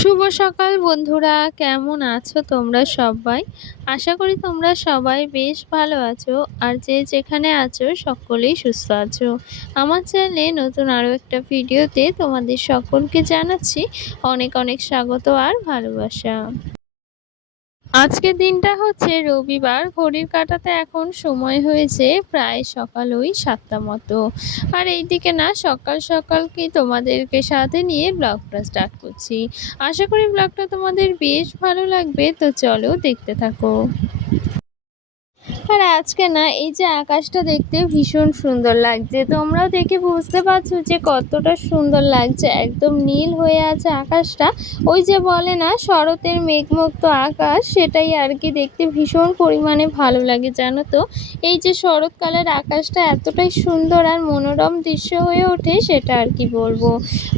শুভ সকাল বন্ধুরা, কেমন আছো তোমরা সবাই? আশা করি তোমরা সবাই বেশ ভালো আছো আর যে যেখানে আছো সকলেই সুস্থ আছো। আমার চ্যানেলে নতুন আরও একটা ভিডিওতে তোমাদের সকলকে জানাচ্ছি অনেক অনেক স্বাগত আর ভালোবাসা। আজকের দিনটা হচ্ছে রবিবার, ঘড়ির কাঁটাতে এখন সময় হয়েছে প্রায় সকাল ওই ৭টা মতো। আর এইদিকে না সকাল সকাল কি তোমাদেরকে সাথে নিয়ে ব্লগটা স্টার্ট করছি। আশা করি ব্লগটা তোমাদের বেশ ভালো লাগবে, তো চলো দেখতে থাকো। আর আজকে না এই যে আকাশটা দেখতে ভীষণ সুন্দর লাগছে, তোমরাও দেখে বুঝতে পারছো যে কতটা সুন্দর লাগছে, একদম নীল হয়ে আছে আকাশটা। ওই যে বলে না শরতের মেঘমুক্ত আকাশ, সেটাই আর কি দেখতে ভীষণ পরিমাণে ভালো লাগে জানো তো। এই যে শরৎকালের আকাশটা এতটাই সুন্দর আর মনোরম দৃশ্য হয়ে ওঠে, সেটা আর কি বলবো।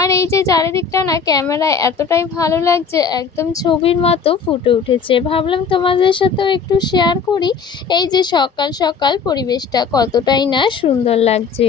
আর এই যে চারিদিকটা না ক্যামেরায় এতটাই ভালো লাগছে, একদম ছবির মতো ফুটে উঠেছে। ভাবলাম তোমাদের সাথেও একটু শেয়ার করি এই যে সকাল সকাল পরিবেশটা কতটাই না সুন্দর লাগছে।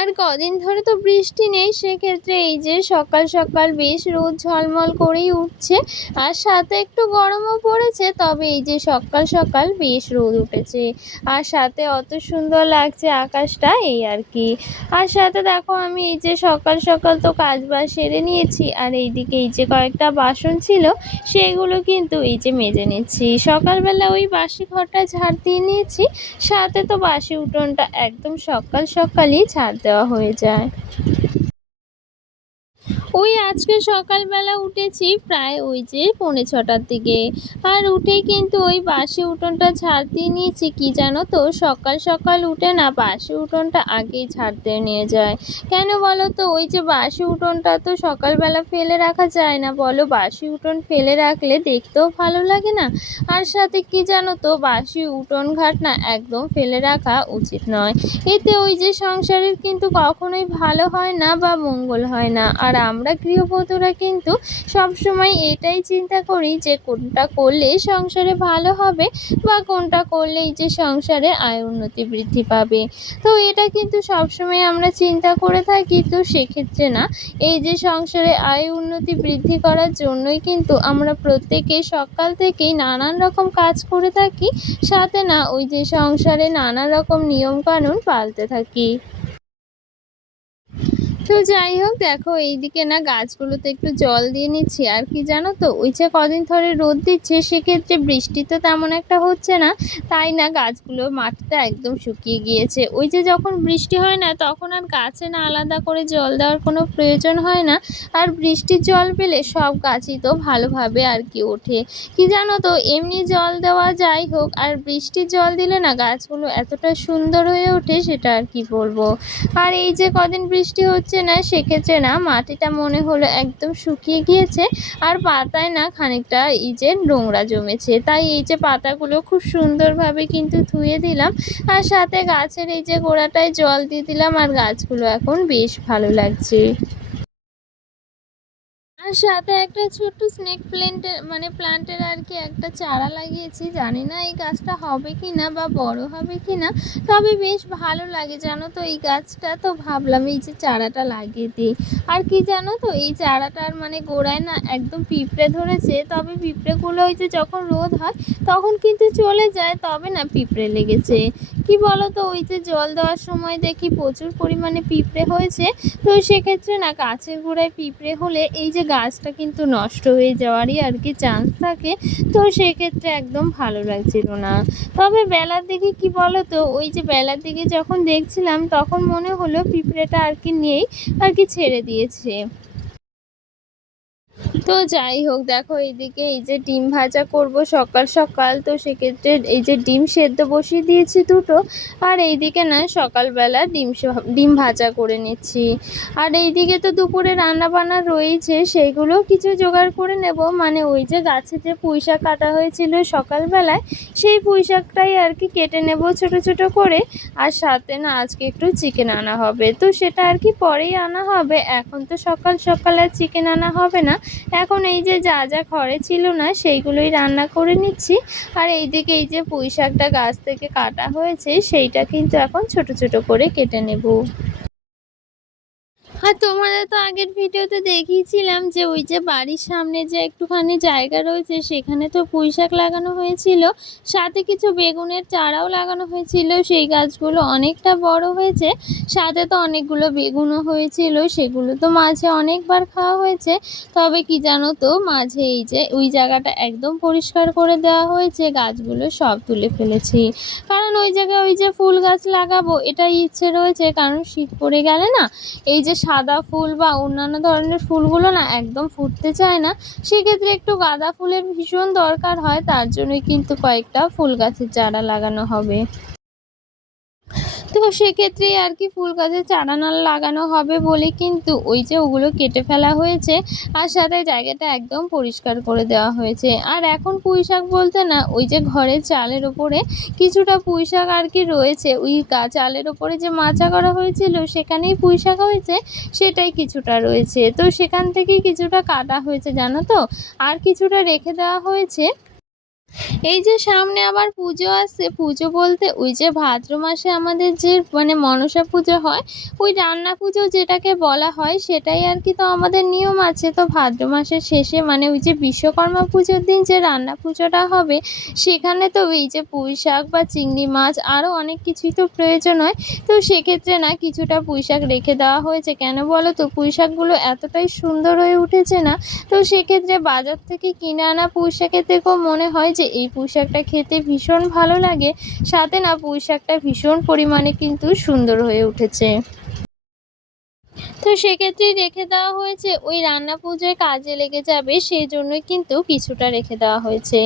আর কদিন ধরে তো বৃষ্টি নেই, সেক্ষেত্রে এই যে সকাল সকাল বেশ রোদ ঝলমল করেই উঠছে আর সাথে একটু গরমও পড়েছে, তবে এই যে সকাল সকাল বেশ রোদ উঠেছে আর সাথে অত সুন্দর লাগছে আকাশটা, এই আর কি। আর সাথে দেখো আমি এই যে সকাল সকাল তো কাজ বাজ সেরে নিয়েছি আর এইদিকে এই যে কয়েকটা বাসন ছিল সেগুলো কিন্তু এই যে মেজে নিচ্ছি। সকালবেলা ওই বাসি ঘরটা ঝাড় দিয়ে নিয়েছি, সাথে তো বাসি উঠোনটা একদম সকাল সকালই ঝাড় দেওয়া হয়ে যায়। ওই আজকে সকালবেলা উঠেছি প্রায় ওই যে 6:45টার দিকে। আর উঠেই কিন্তু ওই বাসি উঠোনটা ঝাড় দিয়ে নিয়েছি। কি জানো তো, সকাল সকাল উঠে না বাসি উঠোনটা আগেই ঝাড় দিয়ে নিয়ে যায়। কেন বলো তো, ওই যে বাসি উঠোনটা তো সকালবেলা ফেলে রাখা যায় না বলো, বাসি উঠোন ফেলে রাখলে দেখতেও ভালো লাগে না। আর সাথে কি জানো তো, বাসি উঠোন ঘাট না একদম ফেলে রাখা উচিত নয়। এতে ওই যে সংসারের কিন্তু কখনোই ভালো হয় না বা মঙ্গল হয় না। আর আমরা গৃহবধূরা কিন্তু সবসময় এটাই চিন্তা করি যে কোনটা করলে সংসারে ভালো হবে বা কোনটা করলে এই যে সংসারে আয় উন্নতি বৃদ্ধি পাবে। তো এটা কিন্তু সবসময় আমরা চিন্তা করে থাকি। তো সেক্ষেত্রে না এই যে সংসারে আয় উন্নতি বৃদ্ধি করার জন্যই কিন্তু আমরা প্রত্যেকে সকাল থেকেই নানান রকম কাজ করে থাকি, সাথে না ওই যে সংসারে নানা রকম নিয়ম কানুন পালতে থাকি। তো যাই হোক দেখো এইদিকে না গাছগুলোতে একটু জল দিয়ে নিচ্ছি। আর কি জানো তো, ওই যে কদিন ধরে রোদ দিচ্ছে, সেক্ষেত্রে বৃষ্টি তো তেমন একটা হচ্ছে না, তাই না গাছগুলো মাটিটা একদম শুকিয়ে গিয়েছে। ওই যে যখন বৃষ্টি হয় না তখন আর গাছে না আলাদা করে জল দেওয়ার কোনো প্রয়োজন হয় না। আর বৃষ্টির জল পেলে সব গাছই তো ভালোভাবে আর কি ওঠে। কি জানো তো, এমনি জল দেওয়া যাই হোক, আর বৃষ্টির জল দিলে না গাছগুলো এতটা সুন্দর হয়ে ওঠে, সেটা আর কি বলবো। আর এই যে কদিন বৃষ্টি হচ্ছে না, সেক্ষেত্রে না মাটিটা মনে হলো একদম শুকিয়ে গিয়েছে আর পাতায় না খানিকটা এই যে নোংরা জমেছে। তাই এই যে পাতাগুলো খুব সুন্দরভাবে কিন্তু ধুয়ে দিলাম আর সাথে গাছের এই যে গোড়াটায় জল দিয়ে দিলাম আর গাছগুলো এখন বেশ ভালো লাগছে। আর সাথে একটা ছোট্ট স্নেক প্ল্যান্টের আর কি একটা চারা লাগিয়েছি। জানি না এই গাছটা হবে কি না বা বড় হবে কি না, তবে বেশ ভালো লাগে জানো তো এই গাছটা। তো ভাবলাম এই যে চারাটা লাগিয়ে দিই। আর কি জানো তো, এই চারাটার গোড়ায় না একদম পিঁপড়ে ধরেছে, তবে পিঁপড়েগুলো ওই যে যখন রোদ হয় তখন কিন্তু চলে যায়, তবে না পিঁপড়ে লেগেছে। কি বলো তো, ওই যে জল দেওয়ার সময় দেখি প্রচুর পরিমাণে পিঁপড়ে হয়েছে। তো সেক্ষেত্রে না গাছের গোড়ায় পিঁপড়ে হলে এই যে গাছটা কিন্তু নষ্ট হয়ে যাওয়ারই আর কি চান্স থাকে। তো সেক্ষেত্রে একদম ভালো লাগছিল না। তবে বেলার দিকে কি বলো তো, ওই যে বেলার দিকে যখন দেখছিলাম তখন মনে হলো পিঁপড়েটা আর কি নেই, আর কি ছেড়ে দিয়েছে। তো যাই হোক দেখো এইদিকে এই যে ডিম ভাজা করব সকাল সকাল, তো সেক্ষেত্রে এই যে ডিম সেদ্ধ বসিয়ে দিয়েছি দুটো। আর এইদিকে না সকালবেলা ডিম ভাজা করে নিচ্ছি। আর এইদিকে তো দুপুরে রান্না বান্না রয়েছে, সেইগুলো কিছু জোগাড় করে নেব। ওই যে গাছে যে পুঁই শাক কাটা হয়েছিল সকালবেলায়, সেই পুঁই শাকটাই আর কি কেটে নেব ছোট ছোট করে। আর সাথে না আজকে একটু চিকেন আনা হবে, তো সেটা আর কি পরেই আনা হবে, এখন তো সকাল সকাল আর চিকেন আনা হবে না। এখন এই যে যা যা ঘরে ছিল না সেইগুলোই রান্না করে নিচ্ছি। আর এইদিকে এই যে পুঁই শাকটা গাছ থেকে কাটা হয়েছে, সেইটা কিন্তু এখন ছোট ছোট করে কেটে নেব। আর তোমাদের তো আগের ভিডিওতে দেখিয়েছিলাম যে ওই যে বাড়ির সামনে যে একটুখানি জায়গা রয়েছে সেখানে তো পুঁইশাক লাগানো হয়েছিল, সাথে কিছু বেগুনের চারাও লাগানো হয়েছিল। সেই গাছগুলো অনেকটা বড় হয়েছে, সাথে তো অনেকগুলো বেগুনও হয়েছিল, সেগুলো তো মাঝে অনেকবার খাওয়া হয়েছে। তবে কি জানো তো, মাঝে এই যে ওই জায়গাটা একদম পরিষ্কার করে দেওয়া হয়েছে, গাছগুলো সব তুলে ফেলেছি। কারণ ওই জায়গায় ওই যে ফুল গাছ লাগাবো এটাই ইচ্ছে রয়েছে, কারণ শীত পড়ে গেলে না এই যে সাদা ফুল বা অন্যান্য ধরনের ফুলগুলো না একদম ফুটতে চায় না। সেক্ষেত্রে একটু গাঁদা ফুলের ভীষণ দরকার হয়, তার জন্যই কিন্তু কয়েকটা ফুল গাছের চারা লাগানো হবে। তো সেক্ষেত্রে আর কি ফুল গাছের চারা না লাগানো হবে বলে কিন্তু ওই যে ওগুলো কেটে ফেলা হয়েছে, আর সাথে জায়গাটা একদম পরিষ্কার করে দেওয়া হয়েছে। আর এখন পুঁইশাক বলতে না ওই যে ঘরের চালের ওপরে কিছুটা পুঁইশাক আর কি রয়েছে, ওই চালের ওপরে যে মাচা করা হয়েছিল সেখানেই পুঁইশাক হয়েছে, সেটাই কিছুটা রয়েছে। তো সেখান থেকেই কিছুটা কাটা হয়েছে জানো তো, আর কিছুটা রেখে দেওয়া হয়েছে। এই যে সামনে আবার পুজো আসছে, পুজো বলতে ওই যে ভাদ্র মাসে আমাদের যে মানে মনসা পুজো হয়, ওই রান্না পুজো যেটাকে বলা হয় সেটাই আর কি। তো আমাদের নিয়ম আছে, তো ভাদ্র মাসের শেষে মানে ওই যে বিশ্বকর্মা পুজোর দিন যে রান্না পুজোটা হবে, সেখানে তো এই যে পুঁই শাক বা চিংড়ি মাছ আরও অনেক কিছুই তো প্রয়োজন হয়। তো সেক্ষেত্রে না কিছুটা পুঁই শাক রেখে দেওয়া হয়েছে। কেন বলো তো, পুঁই শাকগুলো এতটাই সুন্দর হয়ে উঠেছে না, তো সেক্ষেত্রে বাজার থেকে কিনে আনা পুঁই শাকের থেকেও মনে হয় যে এই পুঁই শাকটা খেতে ভীষণ ভালো লাগে, সাথে না পুঁই শাকটা ভীষণ পরিমাণে কিন্তু সুন্দর হয়ে উঠেছে। তো সেক্ষেত্রেই রেখে দেওয়া হয়েছে, ওই রান্না পুজোয় কাজে লেগে যাবে সেই জন্যই কিন্তু কিছুটা রেখে দেওয়া হয়েছে।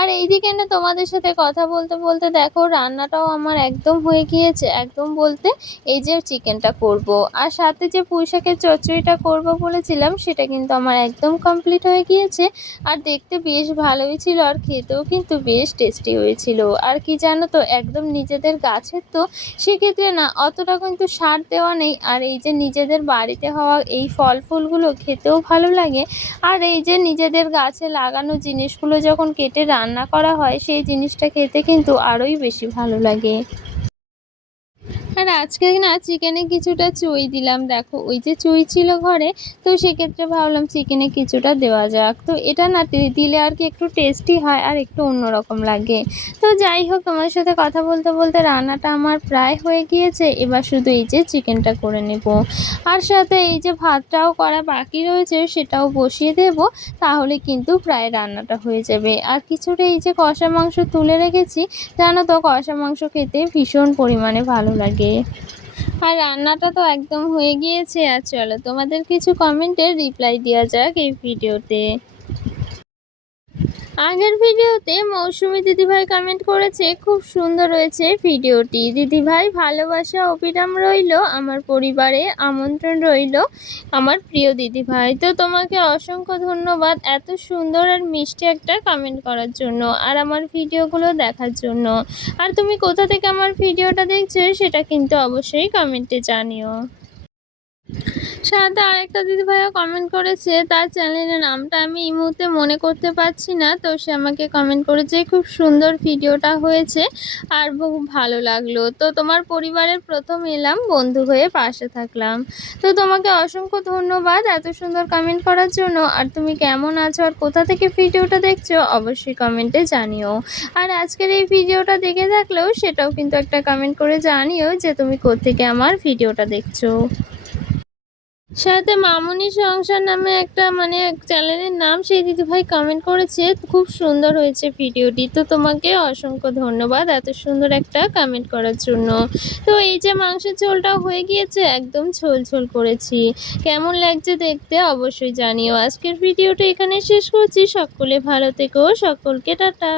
আর এইদিকে না তোমাদের সাথে কথা বলতে বলতে দেখো রান্নাটাও আমার একদম হয়ে গিয়েছে, একদম বলতে এই যে চিকেনটা করব, আর সাথে যে পুঁই শাকের চচ্চড়িটা করব বলেছিলাম সেটা কিন্তু আমার একদম কমপ্লিট হয়ে গিয়েছে। আর দেখতে বেশ ভালোই ছিল, আর খেতেও কিন্তু বেশ টেস্টি হয়েছিল। আর কি জানো তো, একদম নিজেদের গাছের তো, সেক্ষেত্রে না অতটা কিন্তু সার দেওয়া নেই, আর এই যে নিজেদের বাড়িতে হওয়া এই ফল ফুলগুলো খেতেও ভালো লাগে। আর এই যে নিজেদের গাছে লাগানো জিনিসগুলো যখন কেটে রান্না করা হয় সেই জিনিসটা খেতে কিন্তু আরোই বেশি ভালো লাগে। আর আজকে না চিকেনে কিছুটা চুই দিলাম, দেখো ওই যে চুই ছিল ঘরে, তো সেক্ষেত্রে ভাবলাম চিকেনে কিছুটা দেওয়া যাক। তো এটা না দিলে আর কি একটু টেস্টি হয় আর একটু অন্যরকম লাগে। তো যাই হোক, তোমার সাথে কথা বলতে বলতে রান্নাটা আমার প্রায় হয়ে গিয়েছে, এবার শুধু এই যে চিকেনটা করে নেব। আর সাথে এই যে ভাতটাও করা বাকি রয়েছে সেটাও বসিয়ে দেব, তাহলে কিন্তু প্রায় রান্নাটা হয়ে যাবে। আর কিছুটা এই যে কষা মাংস তুলে রেখেছি, জানো তো কষা মাংস খেতে ভীষণ পরিমাণে ভালো লাগে। আর রান্নাটা তো একদম হয়ে গিয়েছে, আর চলো তোমাদের কিছু কমেন্টের রিপ্লাই দেওয়া যাক এই ভিডিওতে। আগের ভিডিওতে মৌসুমী দিদিভাই কমেন্ট করেছে, খুব সুন্দর হয়েছে ভিডিওটি দিদিভাই, ভালোবাসা অবিরাম রইল, আমার পরিবারে আমন্ত্রণ রইল আমার প্রিয় দিদিভাই। তো তোমাকে অসংখ্য ধন্যবাদ এত সুন্দর আর মিষ্টি একটা কমেন্ট করার জন্য, আর আমার ভিডিওগুলো দেখার জন্য। আর তুমি কোথা থেকে আমার ভিডিওটা দেখছো সেটা কিন্তু অবশ্যই কমেন্টে জানিও। সাথে আরেকটা দিদিভাইও কমেন্ট করেছে, তার চ্যানেলের নামটা আমি এই মুহূর্তে মনে করতে পারছি না, তো সে আমাকে কমেন্ট করেছে খুব সুন্দর ভিডিওটা হয়েছে আর খুব ভালো লাগলো। তো তোমার পরিবারের প্রথম এলাম, বন্ধু হয়ে পাশে থাকলাম। তো তোমাকে অসংখ্য ধন্যবাদ এত সুন্দর কমেন্ট করার জন্য। আর তুমি কেমন আছো আর কোথা থেকে ভিডিওটা দেখছো অবশ্যই কমেন্টে জানিও। আর আজকের এই ভিডিওটা দেখে থাকলেও সেটাও কিন্তু একটা কমেন্ট করে জানিও যে তুমি কোত্থেকে আমার ভিডিওটা দেখছো। সাথে মামুনি সংসার নামে একটা মানে চ্যানেলের নাম, সেই দিদিভাই কমেন্ট করেছে খুব সুন্দর হয়েছে ভিডিওটি। তো তোমাকে অসংখ্য ধন্যবাদ এত সুন্দর একটা কমেন্ট করার জন্য। তো এই যে মাংসের ঝোলটা হয়ে গিয়েছে, একদম ঝোল ঝোল করেছি, কেমন লাগছে দেখতে অবশ্যই জানিও। আজকের ভিডিওটা এখানে শেষ করছি, সকলে ভালো থেকো, সকলকে টাটা।